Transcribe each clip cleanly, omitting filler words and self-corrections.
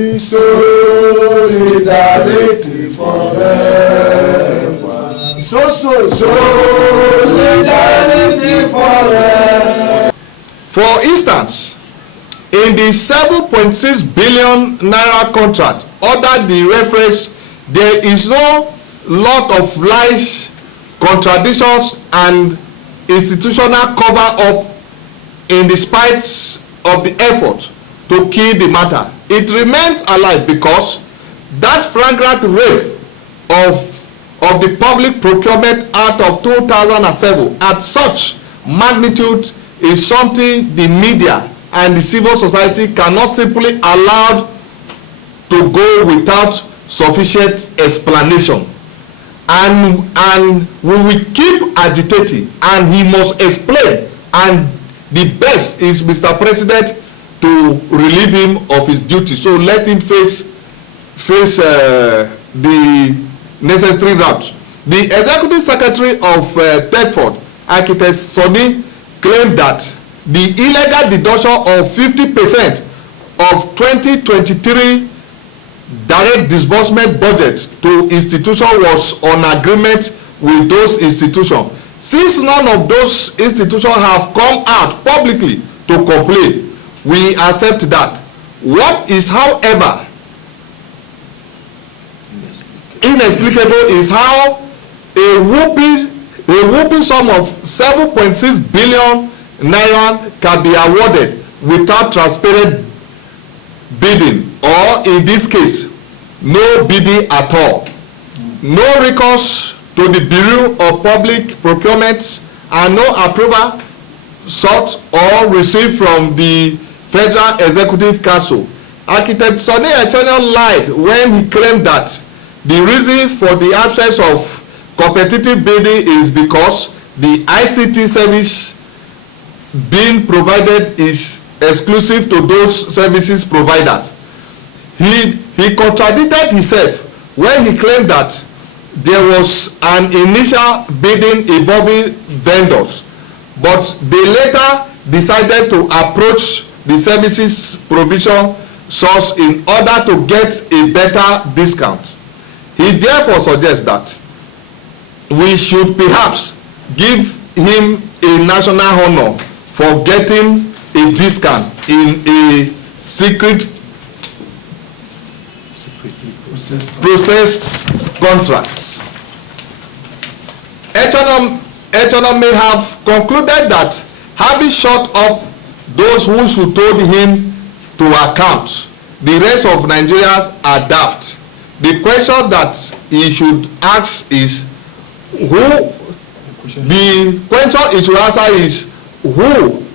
Solidarity forever. Solidarity forever. For instance, in the 7.6 billion naira contract under the reference, there is no lot of lies, contradictions, and institutional cover-up in the spite of the effort to kill the matter. It remains alive because that flagrant rape of the Public Procurement Act of 2007 at such magnitude is something the media and the civil society cannot simply allow to go without sufficient explanation. And we will keep agitating, and he must explain, and the best is Mr. President to relieve him of his duty. So let him face the necessary route. The Executive Secretary of TETFUND, Architect Sonny, claimed that the illegal deduction of 50% of 2023 direct disbursement budget to institutions was on agreement with those institutions. Since none of those institutions have come out publicly to complain, we accept that. What is, however, inexplicable is how a whooping sum of 7.6 billion naira can be awarded without transparent bidding, or in this case, no bidding at all. No recourse to the Bureau of Public Procurement, and no approval sought or received from the Federal Executive Council. Architect Sonny lied when he claimed that the reason for the absence of competitive bidding is because the ICT service being provided is exclusive to those services providers. He contradicted himself when he claimed that there was an initial bidding involving vendors, but they later decided to approach the services provision source in order to get a better discount. He therefore suggests that we should perhaps give him a national honor for getting a discount in a secretly processed contracts. Etonom may have concluded that having shut up those who should hold him to account, the rest of Nigerians are daft. The question that he should ask is who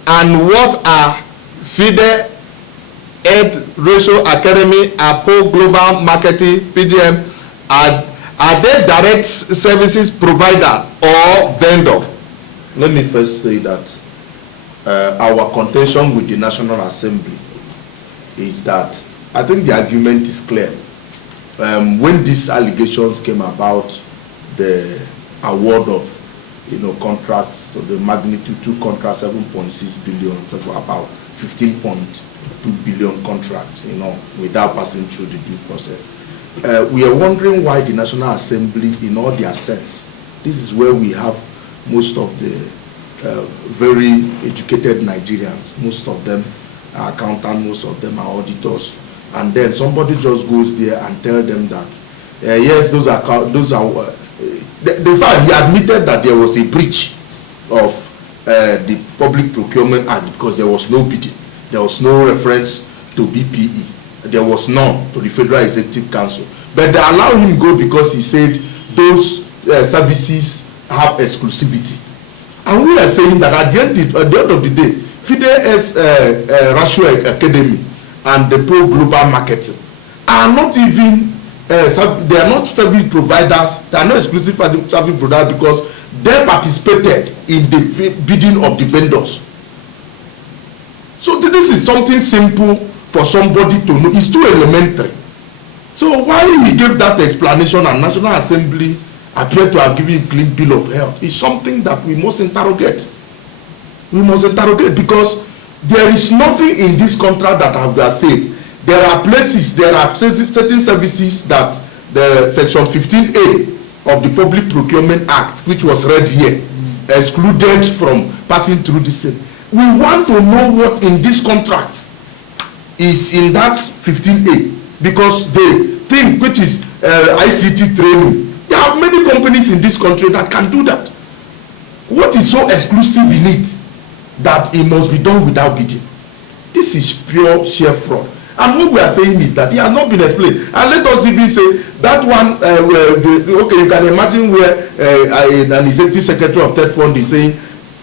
and what are FIDE, Ed Ratio Academy, APO Global Marketing, PGM, are they direct services provider or vendor? Let me first say that our contention with the National Assembly is that I think the argument is clear. When these allegations came about, the award of contracts to the magnitude 2 contracts, 7.6 billion, so about 15.2 billion contracts, without passing through the due process. We are wondering why the National Assembly, in all their sense, this is where we have most of the very educated Nigerians. Most of them are accountants, most of them are auditors, and then somebody just goes there and tell them that yes, those are the fact he admitted that there was a breach of the Public Procurement Act because there was no bidding, there was no reference to BPE, there was none to the Federal Executive Council, but they allow him go because he said those services have exclusivity. And we are saying that at the end of the day, FIDE's Ratio Academy and the Pro Global Marketing are not even they are not service providers, they are not exclusive service providers because they participated in the bidding of the vendors. So this is something simple for somebody to know. It's too elementary. So why he gave that explanation and National Assembly appeared to have given clean bill of health is something that we must interrogate. We must interrogate because there is nothing in this contract that I have said there are places, there are certain services that the section 15A of the Public Procurement Act, which was read here, excluded from passing through this. We want to know what in this contract is in that 15A, because the thing which is ICT training, there are many companies in this country that can do that. What is so exclusive in it that it must be done without bidding? This is pure sheer fraud. And what we are saying is that it has not been explained. And let us even say that one, okay, you can imagine where an executive secretary of TETFUND is saying,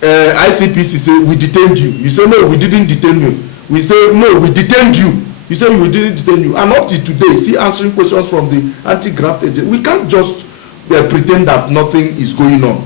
ICPC say, we detained you. You say, no, we didn't detain you. We say, no, we detained you. You say, we didn't detain you. And up to today, still answering questions from the anti-graft agent. We can't just pretend that nothing is going on.